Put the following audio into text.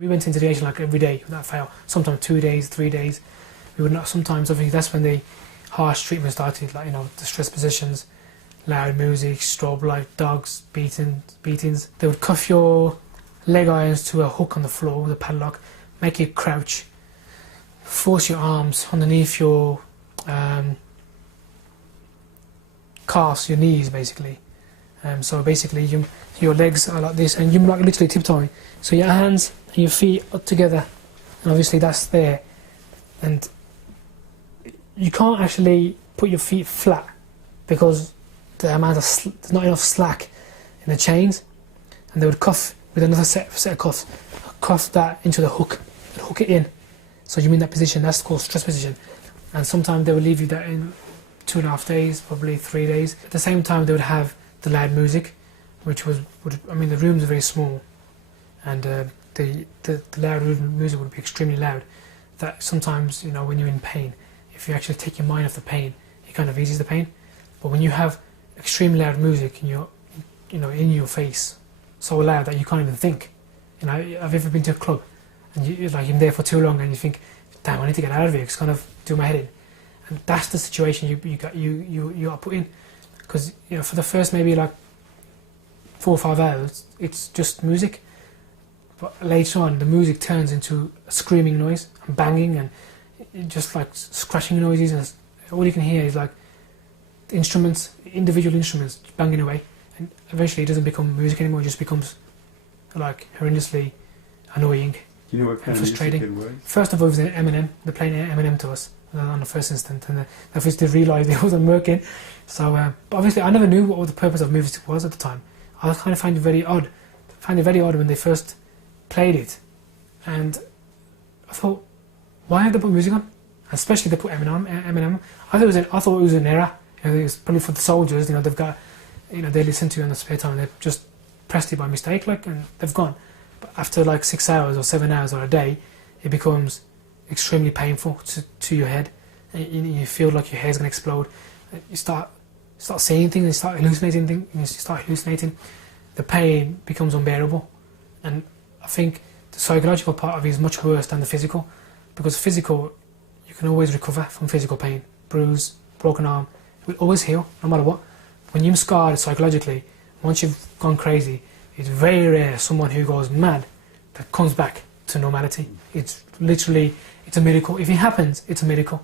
We went into radiation like every day without fail. Sometimes 2 days, 3 days. We would not. Sometimes obviously that's when the harsh treatment started, like the stress positions, loud music, strobe light, dogs, beatings. They would cuff your leg irons to a hook on the floor with a padlock, make you crouch, force your arms underneath your calves, your knees basically. So basically your legs are like this and you're like literally tiptoeing. So your hands and your feet are together, and obviously that's there. And you can't actually put your feet flat because the amount of there's not enough slack in the chains, and they would cuff with another set of cuffs, cuff that into the hook and hook it in. So you're in that position, that's called stress position. And sometimes they would leave you that in 2.5 days, probably 3 days. At the same time they would have the loud music, which the rooms are very small, and the loud music would be extremely loud. That sometimes, when you're in pain, if you actually take your mind off the pain, it kind of eases the pain. But when you have extremely loud music and you're, in your face, so loud that you can't even think. I've ever been to a club and you're there for too long and you think, damn, I need to get out of here, it's kind of do my head in. And that's the situation you got put in, because for the first maybe 4 or 5 hours it's just music, but later on the music turns into a screaming noise and banging and just like scratching noises, and all you can hear is like individual instruments banging away, and eventually it doesn't become music anymore, it just becomes like horrendously annoying. Do you know what kind and frustrating. Of music it was? First of all, it was Eminem. They're playing Eminem to us on the first instant, and they obviously realised it wasn't working. So, but obviously, I never knew what the purpose of music was at the time. I kind of find it very odd. When they first played it, and I thought, why have they put music on? Especially they put Eminem. I thought it was an error. It was probably for the soldiers. They've got, they listen to it in the spare time. They've just pressed it by mistake, and they've gone. But after 6 hours or 7 hours or a day, it becomes extremely painful to your head. You feel like your hair's going to explode. You start seeing things, you start hallucinating things, the pain becomes unbearable. And I think the psychological part of it is much worse than the physical, because physical, you can always recover from physical pain. Bruise, broken arm, it will always heal, no matter what. When you're scarred psychologically, once you've gone crazy, it's very rare someone who goes mad that comes back to normality. It's literally, it's a miracle. If it happens, it's a miracle.